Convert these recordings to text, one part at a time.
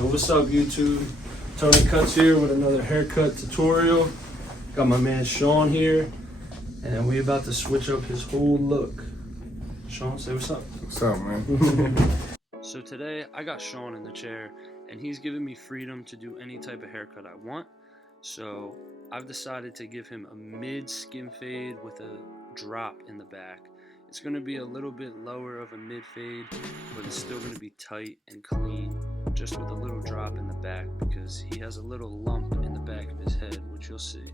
So what's up, YouTube? Tony Cuts here with another haircut tutorial. Got my man Sean here, and we about to switch up his whole look. Sean, say what's up. What's up, man? So today I got Sean in the chair, and he's giving me freedom to do any type of haircut I want. So I've decided to give him a mid skin fade with a drop in the back. It's going to be a little bit lower of a mid fade, but it's still going to be tight and clean, just with a little drop in the back, because he has a little lump in the back of his head, which you'll see.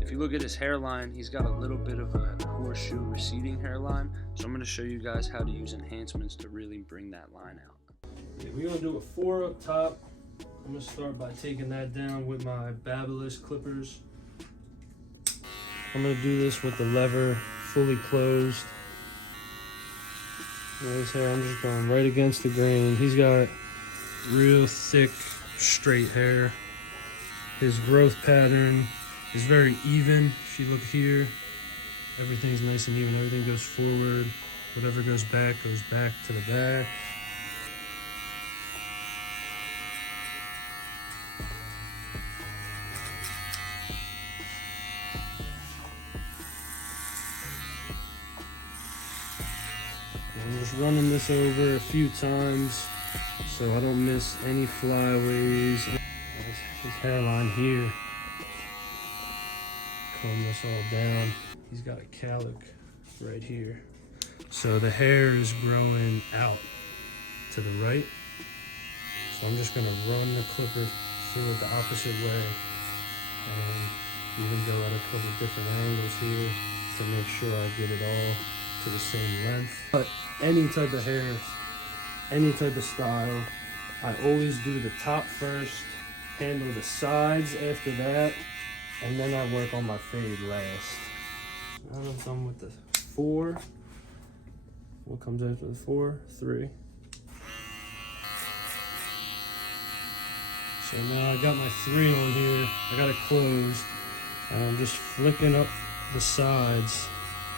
If you look at his hairline, he's got a little bit of a horseshoe receding hairline, so I'm going to show you guys how to use enhancements to really bring that line out. Yeah, we're going to do a 4 up top. I'm going to start by taking that down with my Babyliss clippers. I'm going to do this with the lever fully closed. His hair, I'm just going right against the grain. He's got real thick, straight hair. His growth pattern is very even. If you look here, everything's nice and even. Everything goes forward. Whatever goes back to the back. I'm just running this over a few times so I don't miss any flyaways. His hairline here, comb this all down. He's got a calic right here. So the hair is growing out to the right. So I'm just gonna run the clipper through it the opposite way and even go at a couple different angles here to make sure I get it all to the same length. But any type of hair, any type of style, I always do the top first, handle the sides after that, and then I work on my fade last. Now I'm done with the 4. What comes after the 4? 3. So now I got my 3 on here. I got it closed, and I'm just flicking up the sides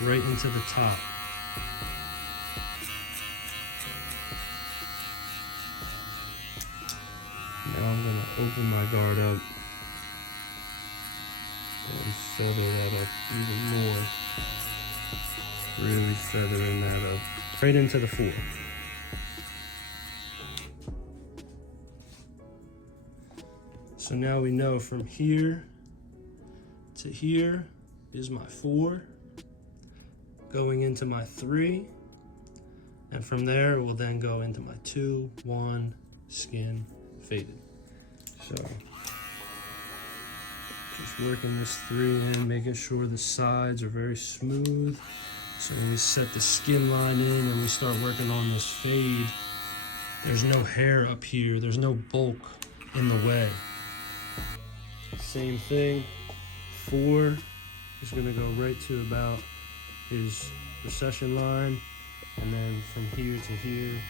right into the top. Now I'm going to open my guard up and feather that up even more. Really feathering that up right into the 4. So now we know from here to here is my 4, going into my 3, and from there it will then go into my 2, 1, skin, faded. So just working this 3 in, making sure the sides are very smooth. So when we set the skin line in and we start working on this fade, there's no hair up here, there's no bulk in the way. Same thing, 4 is gonna go right to about his recession line, and then from here to here,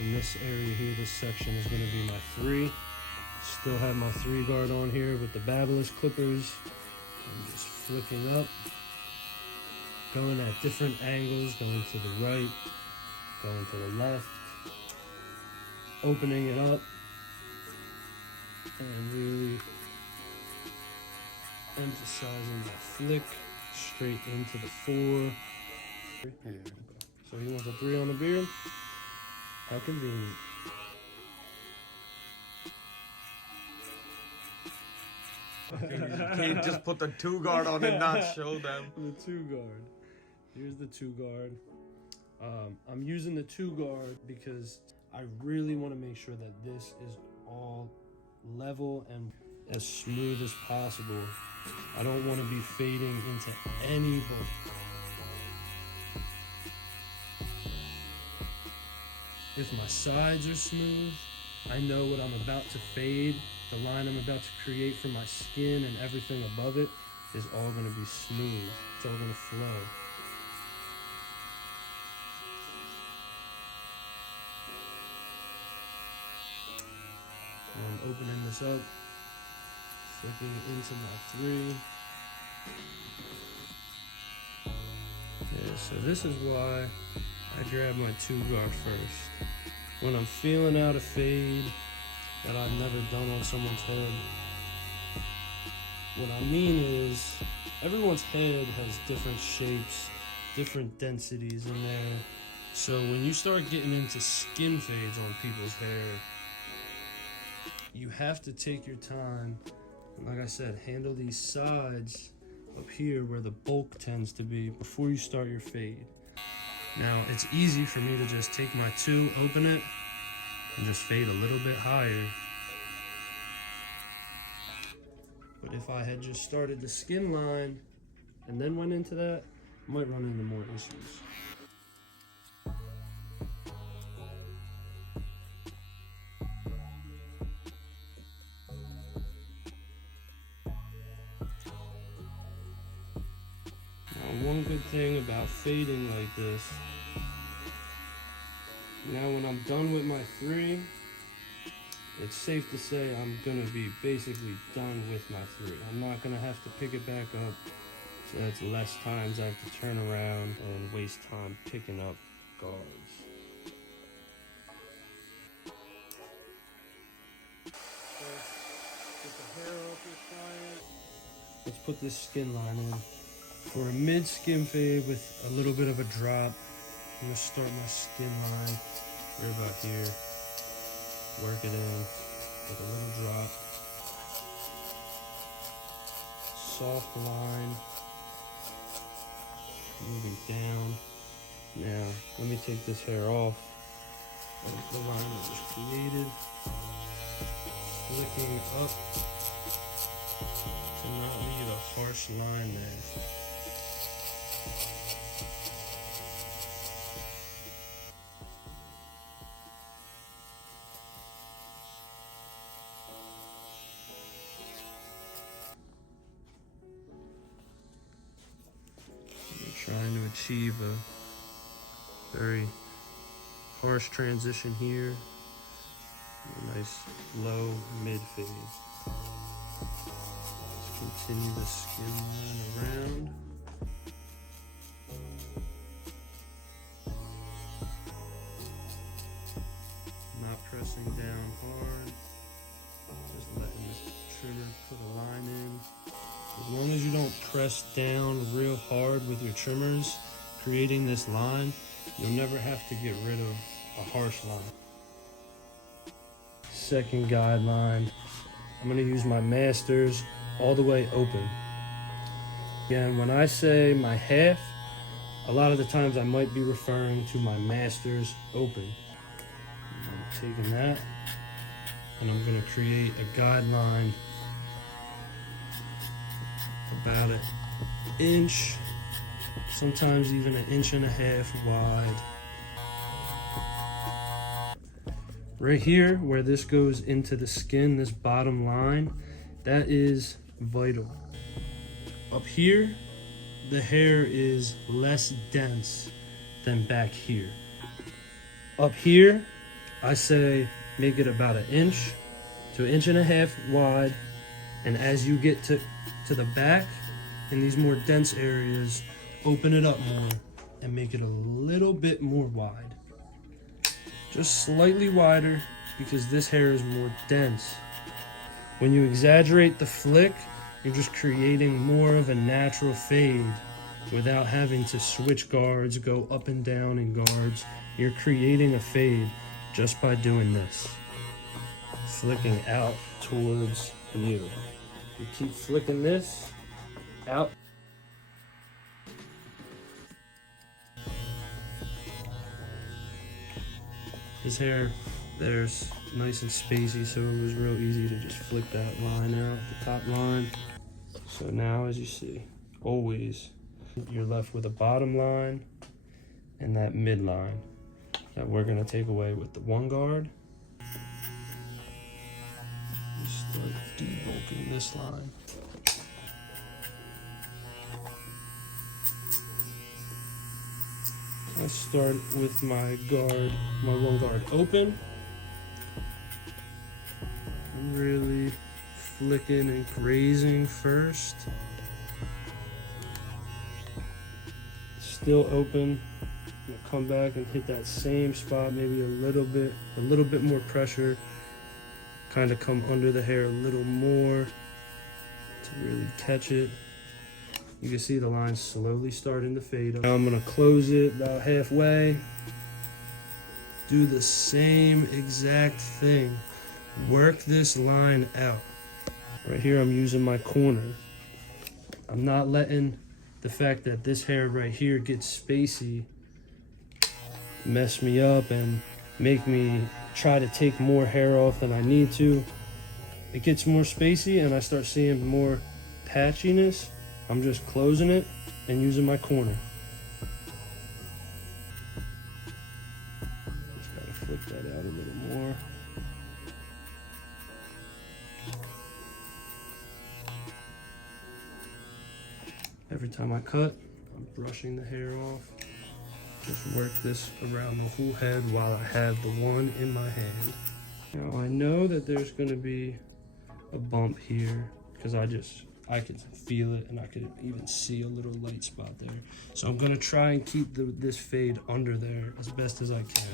in this area here, this section is gonna be my 3. Still have my 3 guard on here with the Babyliss clippers. I'm just flicking up, going at different angles, going to the right, going to the left, opening it up, and really emphasizing the flick straight into the 4. Here we go. So he wants a 3 on the beard. How convenient. You can't just put the 2 guard on and not show them. The 2 guard. Here's the 2 guard. I'm using the 2 guard because I really want to make sure that this is all level and as smooth as possible. I don't want to be fading into any bulk. If my sides are smooth, I know what I'm about to fade. The line I'm about to create for my skin and everything above it is all going to be smooth. It's all going to flow. And I'm opening this up, flicking it into my 3. Yeah, so this is why I grab my 2 guard first. When I'm feeling out a fade, that I've never done on someone's head. What I mean is, everyone's head has different shapes, different densities in there. So when you start getting into skin fades on people's hair, you have to take your time. And like I said, handle these sides up here where the bulk tends to be before you start your fade. Now, it's easy for me to just take my 2, open it, and just fade a little bit higher. But if I had just started the skin line and then went into that, I might run into more issues. Now, one good thing about fading like this, now when I'm done with my 3, it's safe to say I'm gonna be basically done with my 3. I'm not gonna have to pick it back up, so that's less times I have to turn around and waste time picking up guards. Get the hair off your client. Let's put this skin line in. For a mid skin fade with a little bit of a drop, I'm gonna start my skin line right about here. Work it in with a little drop. Soft line. Moving down. Now, let me take this hair off. The line that was created. Flicking up to not leave a harsh line there. Trying to achieve a very harsh transition here. A nice low mid fade. Let's continue the skin line around. Not pressing down hard. Just letting the trimmer put a line in. As long as you don't press down real hard with your trimmers, creating this line, you'll never have to get rid of a harsh line. Second guideline, I'm gonna use my masters all the way open. Again, when I say my half, a lot of the times I might be referring to my masters open. I'm taking that, and I'm gonna create a guideline about an inch, sometimes even 1.5 inches wide. Right here, where this goes into the skin, this bottom line, that is vital. Up here, the hair is less dense than back here. Up here, I say make it about 1 inch to 1.5 inches wide, and as you get to the back in these more dense areas, open it up more and make it a little bit more wide. Just slightly wider, because this hair is more dense. When you exaggerate the flick, you're just creating more of a natural fade without having to switch guards, go up and down in guards. You're creating a fade just by doing this. Flicking out towards you. You keep flicking this out. His hair there's nice and spacey, so it was real easy to just flick that line out, the top line. So now, as you see, always you're left with a bottom line and that midline that we're gonna take away with the 1 guard. Start debulking this line. I start with my guard, my 1 guard open. I'm really flicking and grazing first. Still open. I'm gonna come back and hit that same spot, maybe a little bit more pressure. kind of come under the hair a little more to really catch it. You can see the lines slowly starting to fade. Now I'm gonna close it about halfway. Do the same exact thing. Work this line out. Right here I'm using my corner. I'm not letting the fact that this hair right here gets spacey mess me up and make me try to take more hair off than I need to. It gets more spacey and I start seeing more patchiness. I'm just closing it and using my corner. Just gotta flip that out a little more. Every time I cut, I'm brushing the hair off. Just work this around the whole head while I have the one in my hand. Now I know that there's gonna be a bump here because I can feel it and I can even see a little light spot there. So I'm gonna try and keep this fade under there as best as I can.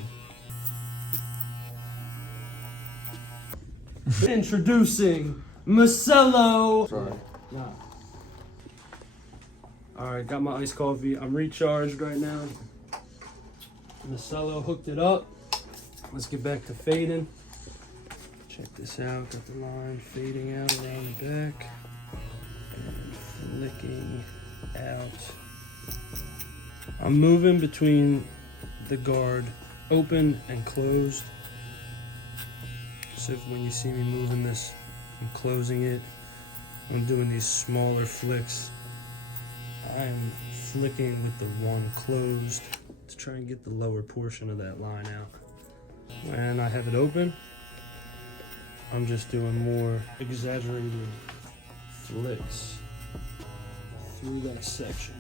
Introducing Micello. Sorry. Nah. All right, got my iced coffee. I'm recharged right now. Micello hooked it up. Let's get back to fading. Check this out. Got the line fading out around the back and flicking out. I'm moving between the guard open and closed. So when you see me moving this, I'm closing it. I'm doing these smaller flicks. I'm flicking with the one closed to try and get the lower portion of that line out. When I have it open, I'm just doing more exaggerated flicks through that section.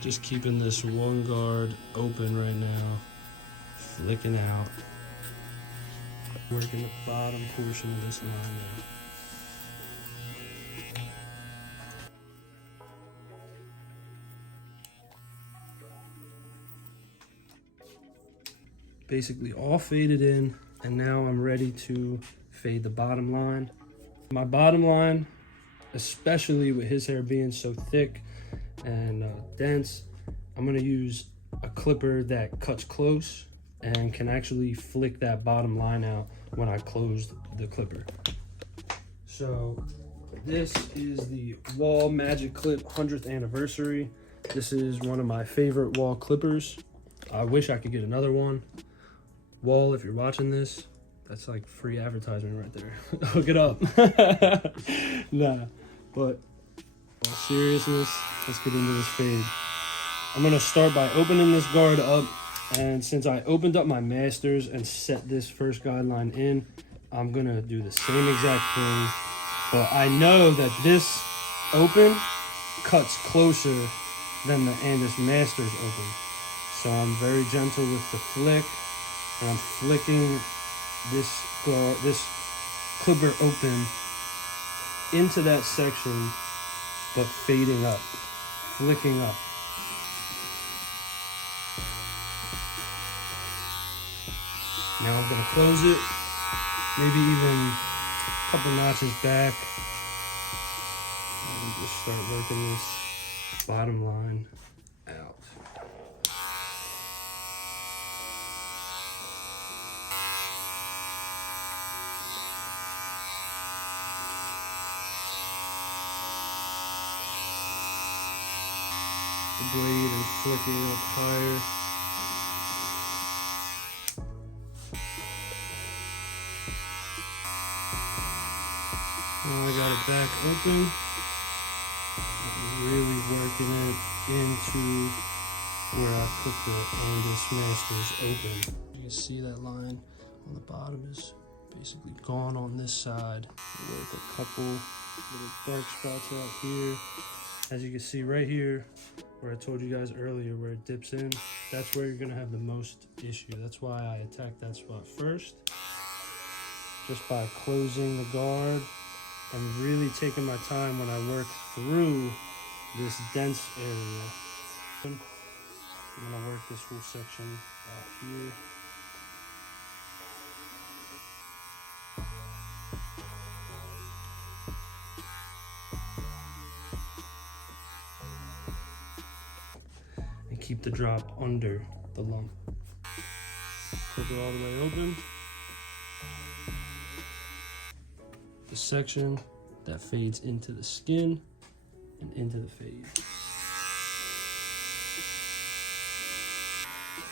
Just keeping this one guard open right now, flicking out, working the bottom portion of this line out. Basically all faded in, and now I'm ready to fade the bottom line. My bottom line, especially with his hair being so thick and dense, I'm gonna use a clipper that cuts close and can actually flick that bottom line out when I close the clipper. So this is the Wall Magic Clip 100th anniversary. This is one of my favorite Wall clippers. I wish I could get another one. Wall, if you're watching this, that's like free advertisement right there. Hook it up. Nah, but all seriousness, let's get into this fade. I'm gonna start by opening this guard up, and since I opened up my masters and set this first guideline in, I'm gonna do the same exact thing, but I know that this open cuts closer than the Andis Masters open. So I'm very gentle with the flick, and I'm flicking this clipper open into that section, but fading up, flicking up. Now I'm gonna close it, maybe even a couple notches back, and just start working this bottom line out. The blade and flicking up higher. Now I got it back open. I'm really working it into where I put the Andis Masters open. You can see that line on the bottom is basically gone on this side. Work a couple little dark spots out here. As you can see right here, where I told you guys earlier where it dips in, that's where you're gonna have the most issue. That's why I attacked that spot first. just by closing the guard and really taking my time when I work through this dense area. I'm gonna work this whole section out here. And keep the drop under the lump. Clip it all the way open. The section that fades into the skin and into the fade.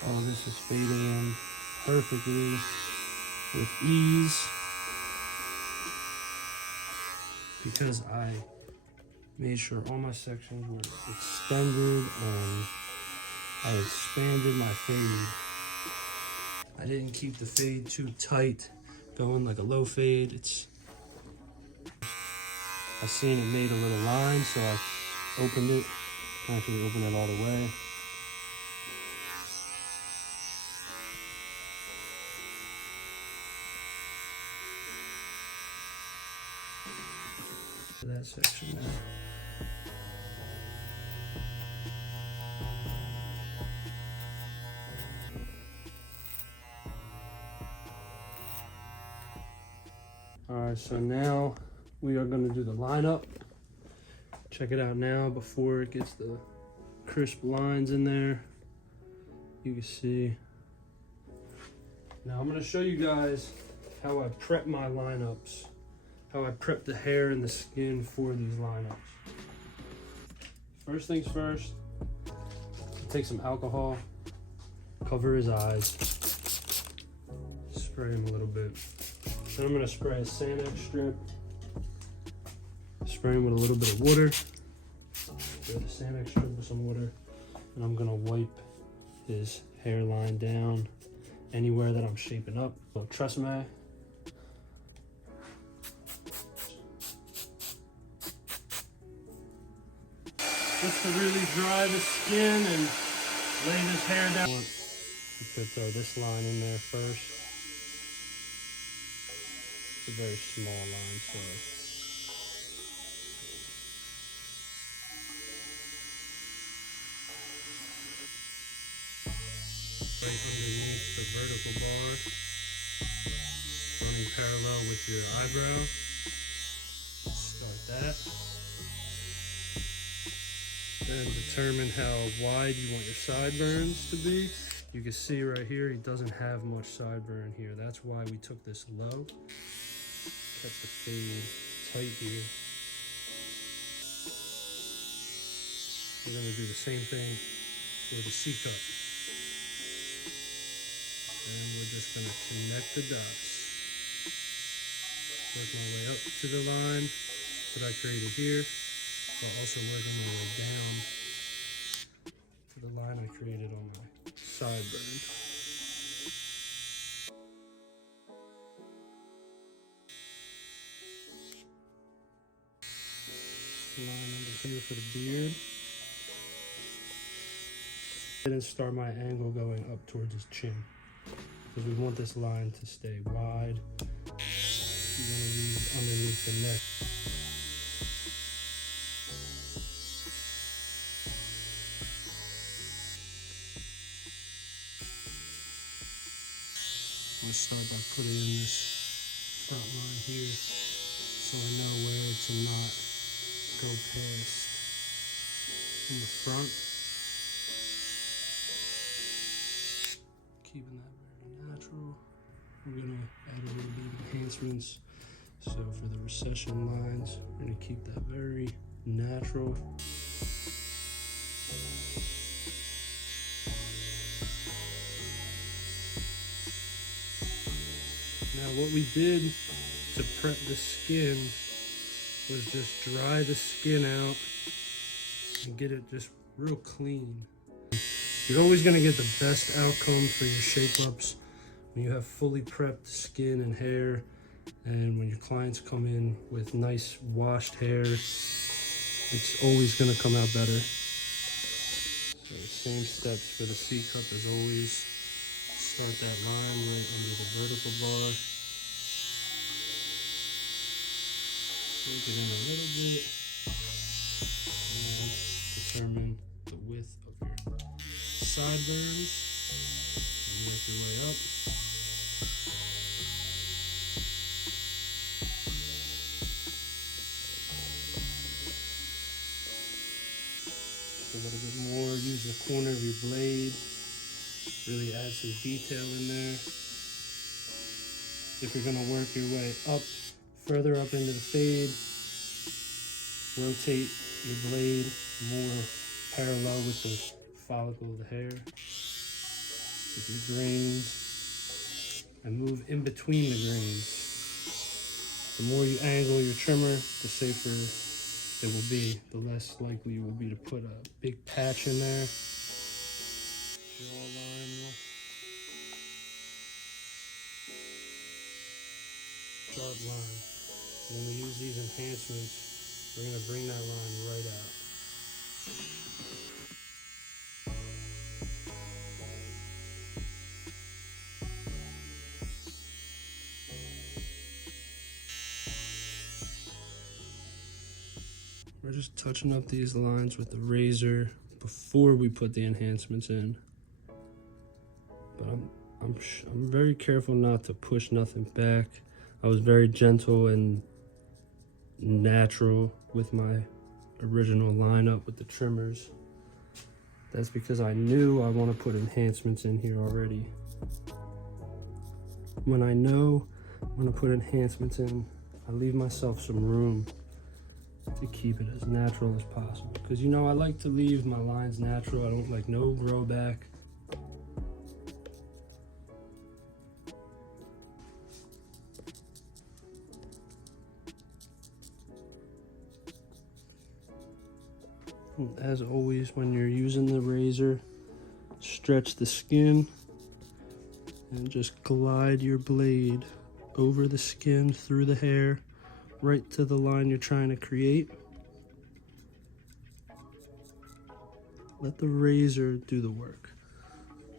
All this is fading in perfectly with ease because I made sure all my sections were extended and I expanded my fade. I didn't keep the fade too tight, going like a low fade. I seen it made a little line, so I opened it. Actually opened it all the way. That section there. Alright, so now we are going to do the lineup. Check it out now before it gets the crisp lines in there. You can see. Now I'm going to show you guys how I prep my lineups. How I prep the hair and the skin for these lineups. First things first, take some alcohol, cover his eyes, spray him a little bit. Then I'm going to spray a Sanex strip, spray him with a little bit of water, spray the Sanex strip with some water, and I'm going to wipe his hairline down anywhere that I'm shaping up. So Tresemme. Just to really dry the skin and lay this hair down. You could throw this line in there first. It's a very small line, so. Right underneath the vertical bar, running parallel with your eyebrow. Start that. Then determine how wide you want your sideburns to be. You can see right here, he doesn't have much sideburn here. That's why we took this low. Kept the fade tight here. We're gonna do the same thing with the C-cup. And we're just gonna connect the dots. Work my way up to the line that I created here, while also working my way down to the line I created on my sideburn. Line under here for the beard. And start my angle going up towards his chin, because we want this line to stay wide. You want to leave underneath the neck. I'm going to start by putting in this front line here so I know where to not go past in the front. Keeping that very natural. We're going to add a little bit of enhancements. So for the recession lines, we're going to keep that very natural. Now what we did to prep the skin was just dry the skin out and get it just real clean. You're always going to get the best outcome for your shape-ups when you have fully prepped skin and hair, and when your clients come in with nice washed hair, it's always going to come out better. So same steps for the C-cup as always. Start that line right under the vertical bar. Take it in a little bit and determine the width of your sideburns and work your way up. A little bit more, use the corner of your blade, really add some detail in there. If you're gonna work your way up, further up into the fade, rotate your blade more parallel with the follicle of the hair, with your grains, and move in between the grains. The more you angle your trimmer, the safer it will be, the less likely you will be to put a big patch in there. Jawline, sharp line. When we use these enhancements, we're going to bring that line right out. We're just touching up these lines with the razor before we put the enhancements in. But I'm very careful not to push nothing back. I was very gentle and natural with my original lineup with the trimmers. That's because I knew I want to put enhancements in here already. When I know I'm going to put enhancements in, I leave myself some room to keep it as natural as possible. Because, you know, I like to leave my lines natural. I don't like no grow back. As always, when you're using the razor, stretch the skin and just glide your blade over the skin, through the hair, right to the line you're trying to create. Let the razor do the work.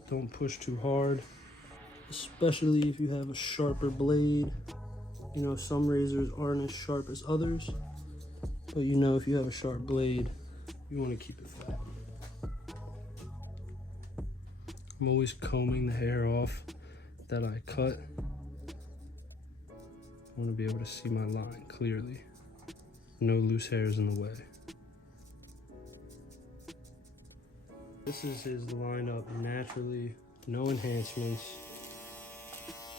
Don't push too hard, especially if you have a sharper blade. You know, some razors aren't as sharp as others, but you know, if you have a sharp blade, you want to keep it flat. I'm always combing the hair off that I cut. I want to be able to see my line clearly. No loose hairs in the way. This is his lineup naturally, no enhancements,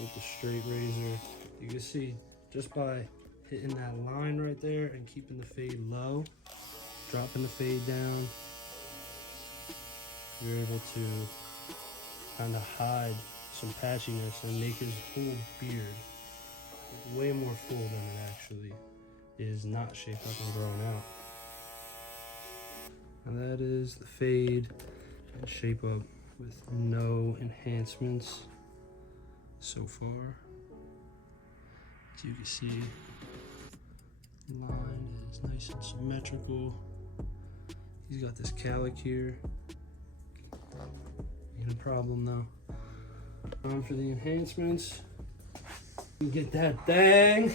with the straight razor. You can see just by hitting that line right there and keeping the fade low, dropping the fade down, you're able to kind of hide some patchiness and make his whole beard way more full than it actually is, not shaped up and grown out. And that is the fade and shape up with no enhancements so far. As you can see, the line is nice and symmetrical. He's got this calic here. Ain't a problem though. Time for the enhancements. We get that thing.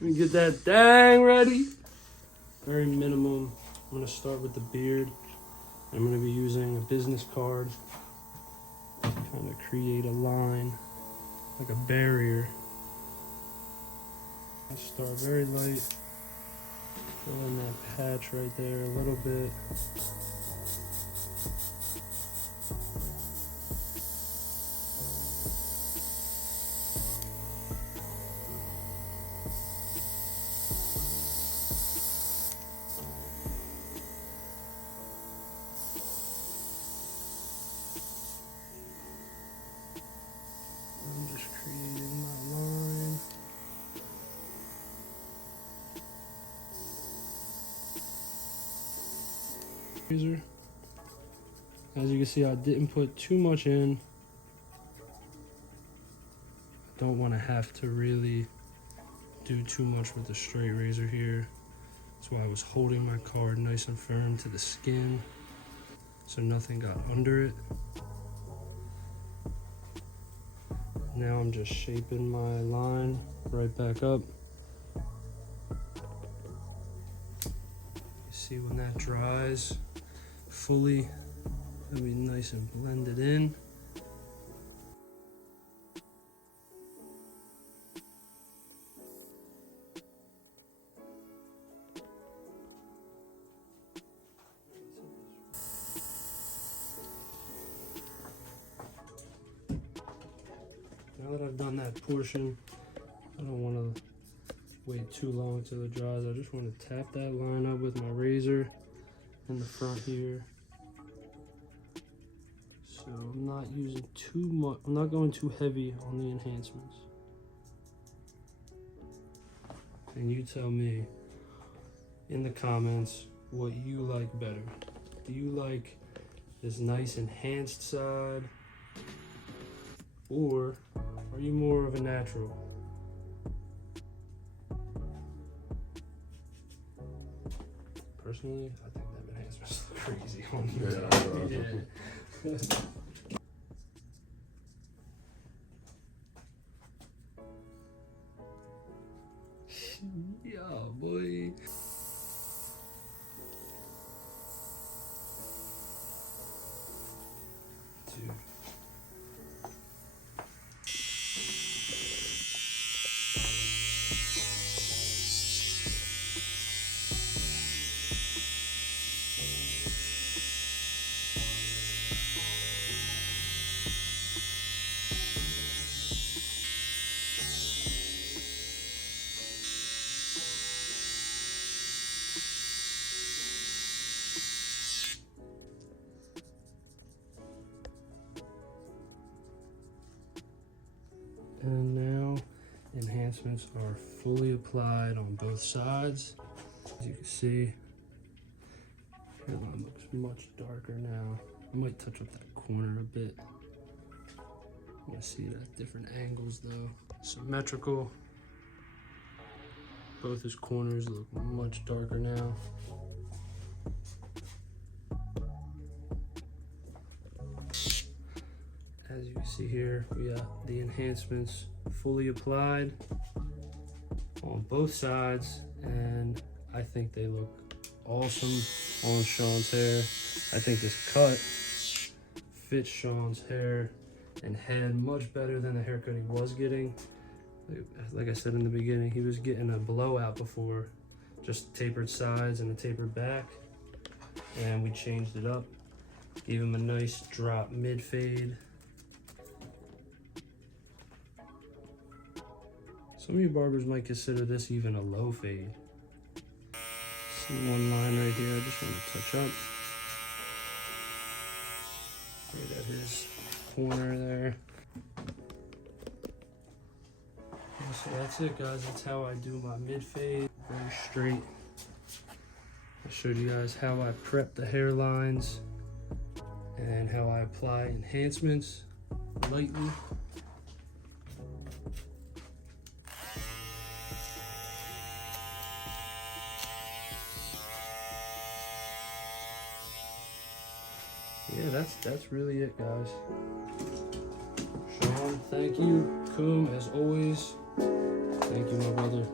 We get that thing ready. Very minimum. I'm gonna start with the beard. I'm gonna be using a business card to kind of create a line, like a barrier. I start very light. Fill in that patch right there a little bit. I'm just creating my line. Razor. As you can see, I didn't put too much in. I don't want to have to really do too much with the straight razor here. That's why I was holding my card nice and firm to the skin so nothing got under it. Now I'm just shaping my line right back up. see when that dries fully, it'll be nice and blended in. Now that I've done that portion, I don't want to wait too long till it dries. I just want to tap that line up with my razor in the front here. So I'm not using too much, I'm not going too heavy on the enhancements. And you tell me in the comments what you like better. Do you like this nice enhanced side, or are you more of a natural? Personally, I think that enhancement's crazy on you. Yeah. Yeah, boy. Dude. And now enhancements are fully applied on both sides. As you can see, hairline looks much darker now. I might touch up that corner a bit. I want to see it at different angles though. Symmetrical. Both his corners look much darker now. As you can see here, we got the enhancements fully applied on both sides, and I think they look awesome on Sean's hair. I think this cut fits Sean's hair and head much better than the haircut he was getting. Like I said in the beginning, he was getting a blowout before, just tapered sides and a tapered back, and we changed it up, gave him a nice drop mid fade. Some of you barbers might consider this even a low fade. Some one line right here I just want to touch up. Right at his corner there. Yeah, so that's it guys, that's how I do my mid fade. Very straight. I showed you guys how I prep the hairlines and how I apply enhancements lightly. Yeah, that's really it, guys. Sean, thank you. Coom, as always, thank you, my brother.